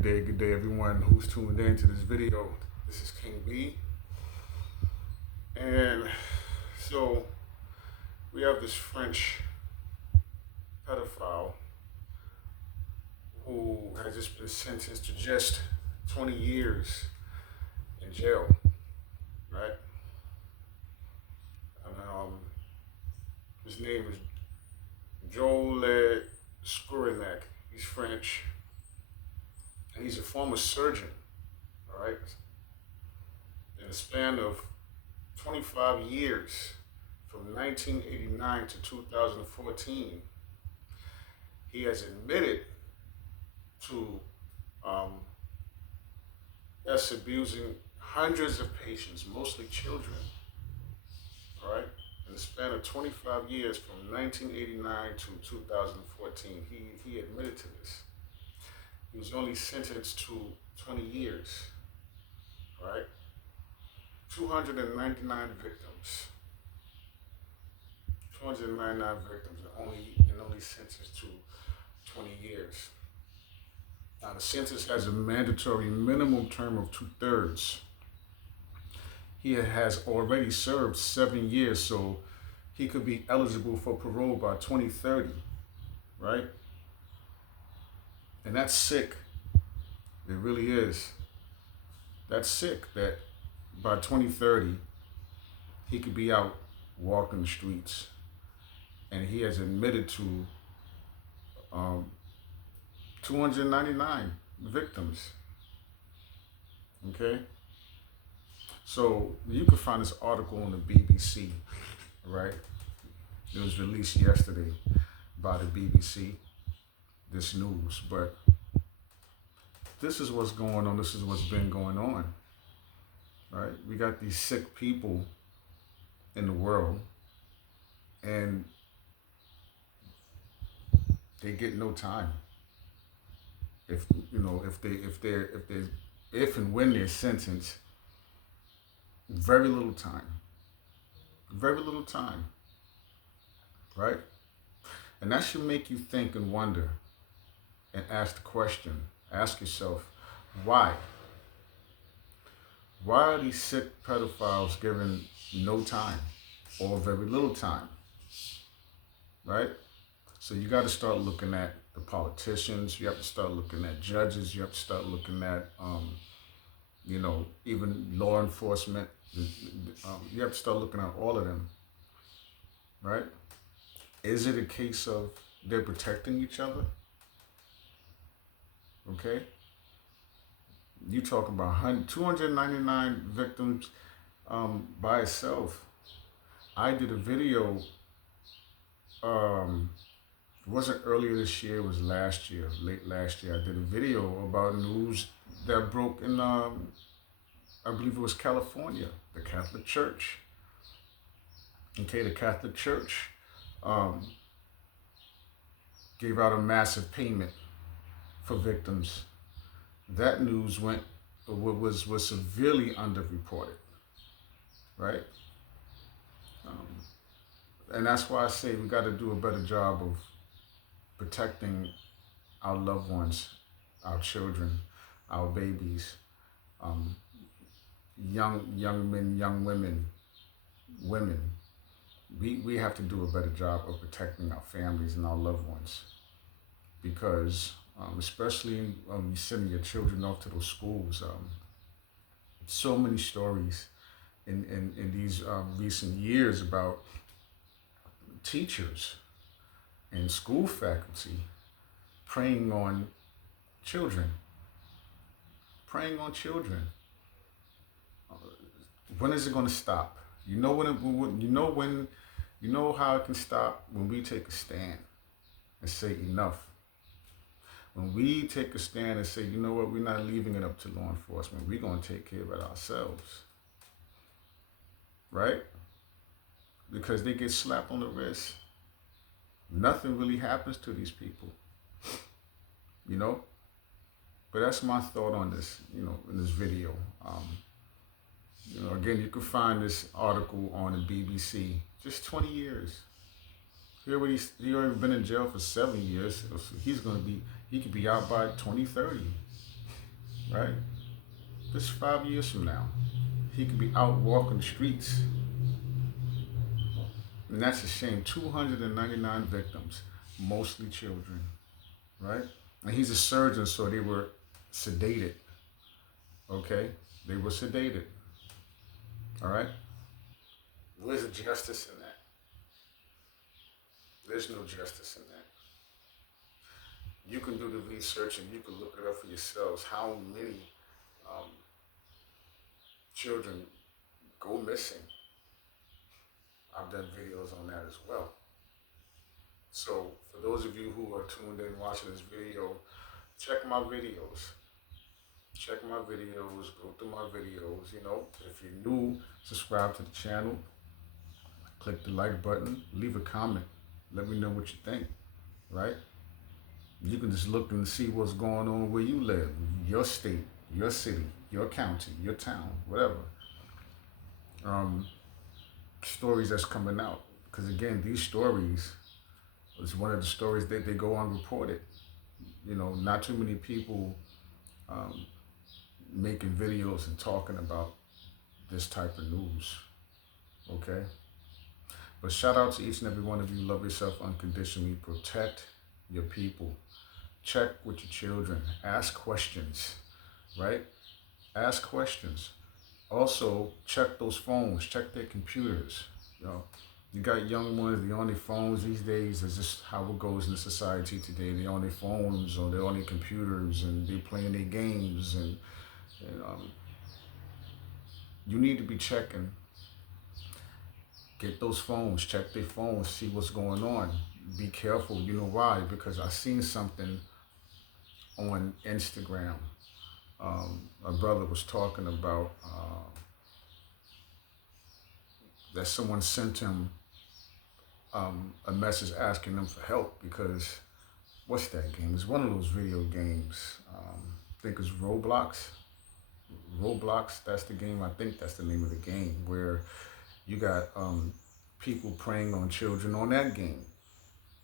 Good day, everyone who's tuned in to this video. This is King B, and so we have this French pedophile who has just been sentenced to just 20 years in jail, right? And his name is Joel Skourinak. He's French, and he's a former surgeon, all right? In a span of 25 years, from 1989 to 2014, he has admitted to us abusing hundreds of patients, mostly children, all right? In the span of 25 years, from 1989 to 2014, he admitted to this. He was only sentenced to 20 years, right? 299 victims. 299 victims and only sentenced to 20 years. Now the sentence has a mandatory minimum term of 2/3. He has already served 7 years, so he could be eligible for parole by 2030, right? And that's sick. It really is. That's sick that by 2030, he could be out walking the streets. And he has admitted to 299 victims. Okay? So you can find this article on the BBC, right? It was released yesterday by the BBC, this news. But this is what's going on. This is what's been going on, right? We got these sick people in the world, and they get no time. If and when they're sentenced, very little time. Very little time. Right? And that should make you think and wonder and ask the question. Ask yourself, why? Why are these sick pedophiles given no time or very little time? Right? So you got to start looking at the politicians. You have to start looking at judges. You have to start looking at, even law enforcement. You have to start looking at all of them, right? Is it a case of they're protecting each other? Okay? You talk about 299 victims by itself. I did a video. It wasn't earlier this year, it was last year, late last year. I did a video about news that broke in, I believe it was California, the Catholic Church. Okay, the Catholic Church gave out a massive payment for victims. That news was severely underreported, right? And that's why I say we got to do a better job of protecting our loved ones, our children, our babies, young men, young women. We have to do a better job of protecting our families and our loved ones, because especially sending your children off to those schools. So many stories in these recent years about teachers and school faculty preying on children. When is it going to stop? You know how it can stop? When we take a stand and say enough. When we take a stand and say, you know what, we're not leaving it up to law enforcement. We're going to take care of it ourselves. Right? Because they get slapped on the wrist. Nothing really happens to these people. But that's my thought on this, in this video. Again, you can find this article on the BBC. Just 20 years. He already been in jail for 7 years. So he could be out by 2030. right? This 5 years from now, he could be out walking the streets, and that's a shame. 299 victims, mostly children, right? And he's a surgeon, so they were sedated. Okay, they were sedated. All right. Where's the justice in that? There's no justice in that. You can do the research and you can look it up for yourselves. How many um, children go missing? I've done videos on that as well. So for those of you who are tuned in watching this video, check my videos. Check my videos, go through my videos. If you're new, subscribe to the channel, click the like button, leave a comment. Let me know what you think, right? You can just look and see what's going on where you live, your state, your city, your county, your town, whatever. Stories that's coming out. Because again, these stories is one of the stories that they go unreported. Not too many people um, making videos and talking about this type of news. Okay? But shout out to each and every one of you. Love yourself unconditionally. Protect your people. Check with your children. Ask questions, right? Ask questions. Also, check those phones. Check their computers. You got young ones, they're on their phones these days. It's just how it goes in society today. They're on their phones or they're on their computers and they're playing their games. And you need to be checking. Get those phones, check their phones, see what's going on. Be careful. You know why? Because I seen something on Instagram. A brother was talking about that someone sent him a message asking them for help because what's that game? It's one of those video games. I think it's Roblox. Roblox, that's the game. I think that's the name of the game where you got people preying on children on that game,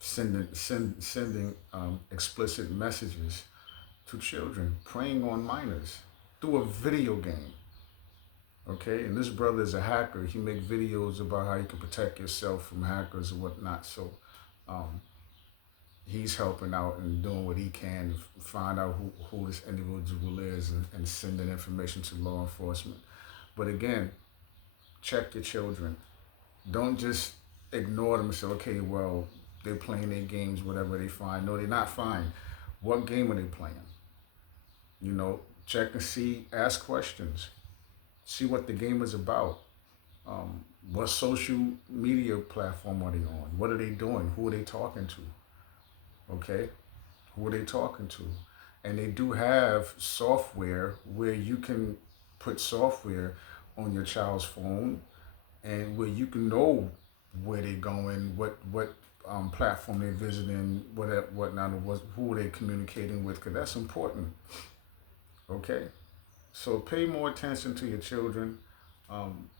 sending explicit messages to children, preying on minors through a video game. Okay, and this brother is a hacker. He makes videos about how you can protect yourself from hackers and whatnot. So he's helping out and doing what he can to find out who this individual is and sending information to law enforcement. But again, check your children. Don't just ignore them and say, okay, well, they're playing their games, whatever they find. No, they're not fine. What game are they playing? Check and see, ask questions. See what the game is about. What social media platform are they on? What are they doing? Who are they talking to? Okay? Who are they talking to? And they do have software where you can put software on your child's phone and where you can know where they're going, what platform they're visiting, whatnot, who are they communicating with, because that's important. Okay? So pay more attention to your children.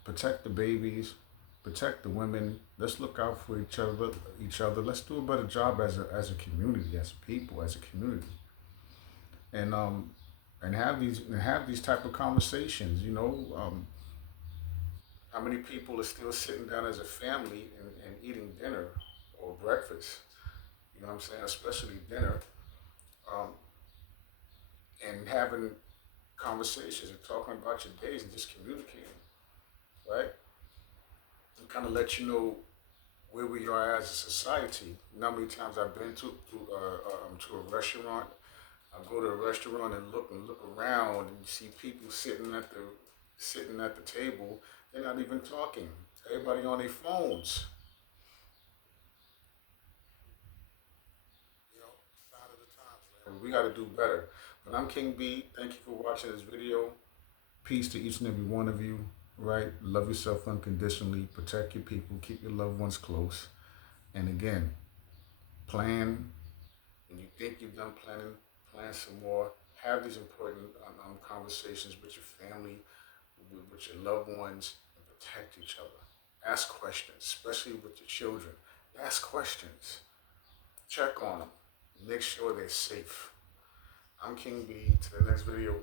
Protect the babies. Protect the women. Let's look out for each other. Let's do a better job as a community, as a people, as a community. And have these type of conversations. How many people are still sitting down as a family and eating dinner or breakfast? You know what I'm saying? Especially dinner, um, and having conversations and talking about your days and just communicating, right? And kind of let you know where we are as a society. You know how many times I've been to a restaurant. I go to a restaurant and look around and you see people sitting at the table. They're not even talking. Everybody on their phones. Sign of the times, man. We got to do better. But I'm King B. Thank you for watching this video. Peace to each and every one of you, right? Love yourself unconditionally. Protect your people. Keep your loved ones close. And again, plan. When you think you've done planning, plan some more. Have these important conversations with your family, with your loved ones, and protect each other. Ask questions, especially with your children. Ask questions. Check on them. Make sure they're safe. I'm King B. To the next video.